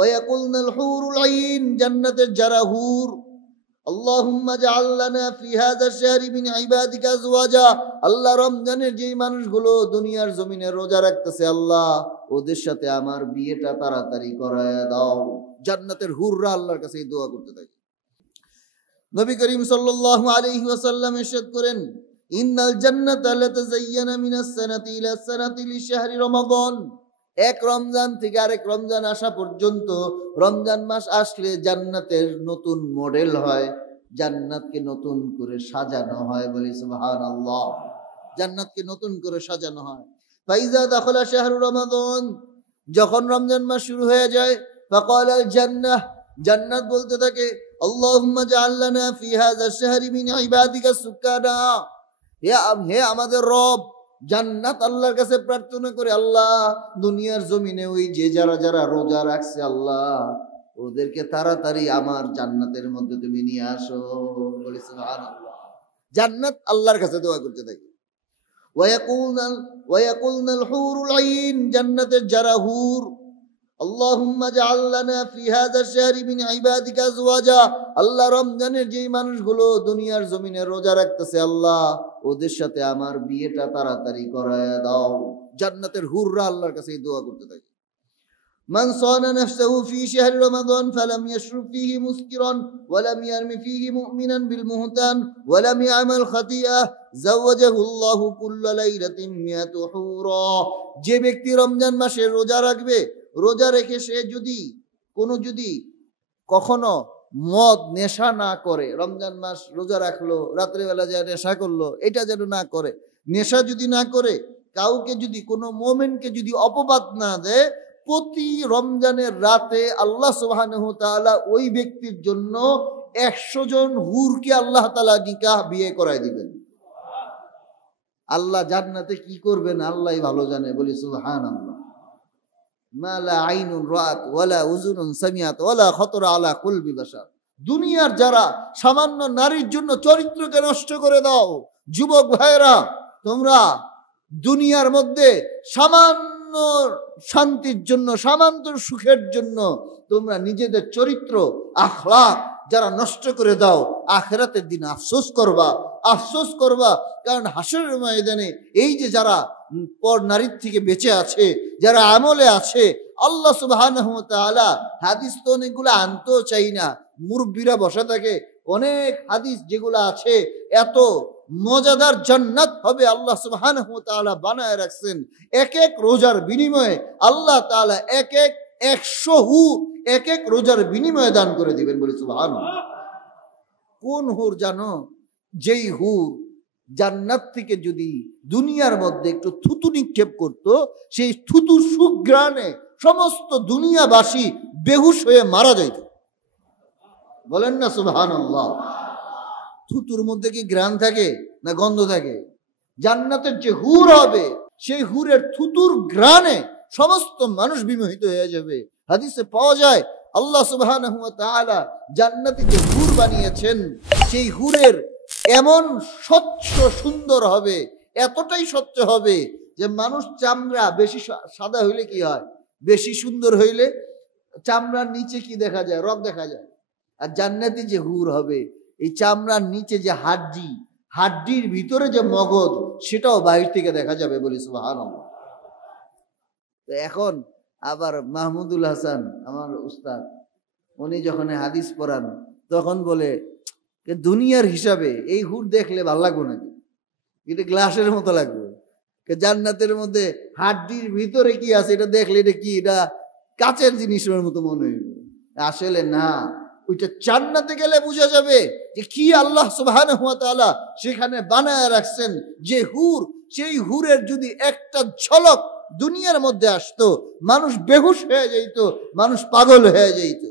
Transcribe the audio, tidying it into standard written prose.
ওয়ায়াকুলনাল হুরুল আইন, জান্নাতের যারা হুর, আল্লাহুম্মা জাআল লানা ফি হাযাল শাহরি মিন ইবাদিকা আজওয়াজা, আল্লাহ রমজানের যেই মানুষগুলো দুনিয়ার জমিনে রোজা রাখতেছে আল্লাহ ওদের সাথে আমার বিয়েটা তাড়াতাড়ি করায়া দাও। জান্নাতের হুররা আল্লাহর কাছে এই দোয়া করতে থাকে। নবী করিম সাল্লাল্লাহু আলাইহি ওয়াসাল্লাম ইরশাদ করেন, ইন্নাল জান্নাতা লাতাযায়্যানা মিনাস সানাতি ইলা সানাতি লিশাহরি রমাদান, এক রমজান থেকে আরেক রমজান আসা পর্যন্ত রমজান মাস আসলে জান্নাতের নতুন মডেল হয়, জান্নাতকে নতুন করে সাজানো হয়। বলি সুবহানাল্লাহ। জান্নাতকে নতুন করে সাজানো হয়। ফাইজা দাখালা শাহরু রমাদান, যখন রমজান মাস শুরু হয়ে যায়, ফাকালাল জান্নাহ, জান্নাত বলতে থাকে, আল্লাহুম্মা জাআল লানা ফি হাযাল শাহরি মিন ইবাদিকা সুকানা, হে আমাদের রব, জান্নাত আল্লাহর কাছে প্রার্থনা করে, আল্লাহ দুনিয়ার জমিনে ওই যে যারা যারা রোজা রাখছে আল্লাহ ওদেরকে তাড়াতাড়ি আমার জান্নাতের মধ্যে তুমি নিয়ে আসো। বলি সুবহানাল্লাহ। জান্নাত আল্লাহর কাছে দোয়া করতে থাকে। ওয়ায়াকুলনাল হুরুল আইন, জান্নাতের যারা হুর, আল্লাহুম্মা জাআল লানা ফি হাযাল শাহরি মিন ইবাদিকা আজওয়াজা, আল্লাহ রমজানের যেই মানুষগুলো দুনিয়ার জমিনে রোজা রাখতেছে আল্লাহ ওদের সাথে আমার বিয়েটা তাড়াতাড়ি করায়া দাও। জান্নাতের হুররা আল্লাহর কাছে এই দোয়া করতে থাকে। মান সানা নাফসাহু ফি শাহরি রমাদান ফালাম ইয়াশরব ফীহি মুসকিরান ওয়ালাম ইয়ারমি ফীহি মুমিনান বিল মুহতান ওয়ালাম ইয়ামাল খাতিয়া যাওয়াজাহু আল্লাহু কুল্লা লাইলাতিন মিয়াতু হুরা, যে ব্যক্তি রমজান মাসে রোজা রাখবে, রোজা রেখে সে যদি কখনো মদ নেশা না করে, রমজান মাস রোজা রাখলো রাত্রেবেলা যায় নেশা করলো, এটা যেন না করে। নেশা যদি না করে, কাউকে যদি কোনো মোমেনকে যদি অপবাদ না দেয়, প্রতি রমজানের রাতে আল্লাহ সুবহানাহু ওয়া তাআলা ওই ব্যক্তির জন্য 100 জন হুরকে আল্লাহ তাআলা নিকাহ বিয়ে করায় দিবেন। আল্লাহ জান্নাতে কি করবেন আল্লাহই ভালো জানে। বলি সুবহানাল্লাহ। মা লা আইনুন রাআত ওয়ালা উযুনুন সামিআত ওয়ালা খাতারা আলা কলবি বাশার, দুনিয়ার যারা সামান্য নারীর জন্য চরিত্রকে নষ্ট করে দাও, যুবক ভাইরা তোমরা দুনিয়ার মধ্যে সামান্য শান্তির জন্য, সামান্য সুখের জন্য তোমরা নিজেদের চরিত্র আখলাক যারা নষ্ট করে দাও, আখিরাতের দিন আফসোস করবা। কারণ হাসরের ময়দানে এই যে যারা পর নারীর থেকে বেঁচে আছে, যারা আমলে আছে, আল্লাহ সুবহানাহু ওয়া তাআলা হাদিস তো অনেকগুলো আনতেও চাই না, মুরব্বীরা বসে থাকে, অনেক হাদিস যেগুলো আছে, এত মজাদার জান্নাত হবে আল্লাহ সুবহানাহু ওয়া তাআলা বানায় রাখছেন। এক এক রোজার বিনিময়ে আল্লাহ তাআলা এক 100 হুর এক এক রোজার বিনিময়ে দান করে দিবেন। বলে সুবহানাল্লাহ। কোন হুর জানো? যেই হুর জান্নাত থেকে যদি দুনিয়ার মধ্যে একটু থুতু নিক্ষেপ করত, সেই থুতুর সুঘ্রাণে সমস্ত দুনিয়াবাসী বেহুশ হয়ে মারা যাইত। বলেন না সুবহানাল্লাহ। থুতুর মধ্যে কি ঘ্রাণ থাকে না গন্ধ থাকে? জান্নাতের যে হুর হবে সেই হুরের থুতুর ঘ্রাণে সমস্ত মানুষ বিমোহিত হয়ে যাবে। হাদিসে পাওয়া যায় আল্লাহ সুবহানাহু ওয়া তাআলা জান্নাতে যে হুর বানিয়েছেন, সেই হুরের এমন স্বচ্ছ সুন্দর হবে, এতটাই স্বচ্ছ হবে যে মানুষ চামড়া বেশি সাদা হইলে কি হয়, বেশি সুন্দর হইলে চামড়ার নিচে কি দেখা যায়? রগ দেখা যায়। আর জান্নাতি যে হুর হবে, এই চামড়ার নিচে যে হাড্ডির ভিতরে যে মগজ, সেটাও বাইরে থেকে দেখা যাবে। বলি সুবহানাল্লাহ। তো এখন আবার মাহমুদুল হাসান আমার উস্তাদ, উনি যখন হাদিস পড়ান তখন বলে দুনিয়ার হিসাবে এই হুর দেখলে ভালো লাগবে নাকি? এটা গ্লাসের মতো লাগবে। জান্নাতের মধ্যে হাড্ডির ভিতরে কি আছে এটা দেখলে এটা কি, এটা কাচের জিনিসের মতো মনে হইবে। আসলে না, ওইটা জান্নাতে গেলে বোঝা যাবে যে কি আল্লাহ সুবহানাহু ওয়া তাআলা সেখানে বানায় রাখছেন। যে হুর, সেই হুরের যদি একটা ঝলক দুনিয়ার মধ্যে আসতো, মানুষ বেহুশ হয়ে যাইত, মানুষ পাগল হয়ে যাইত।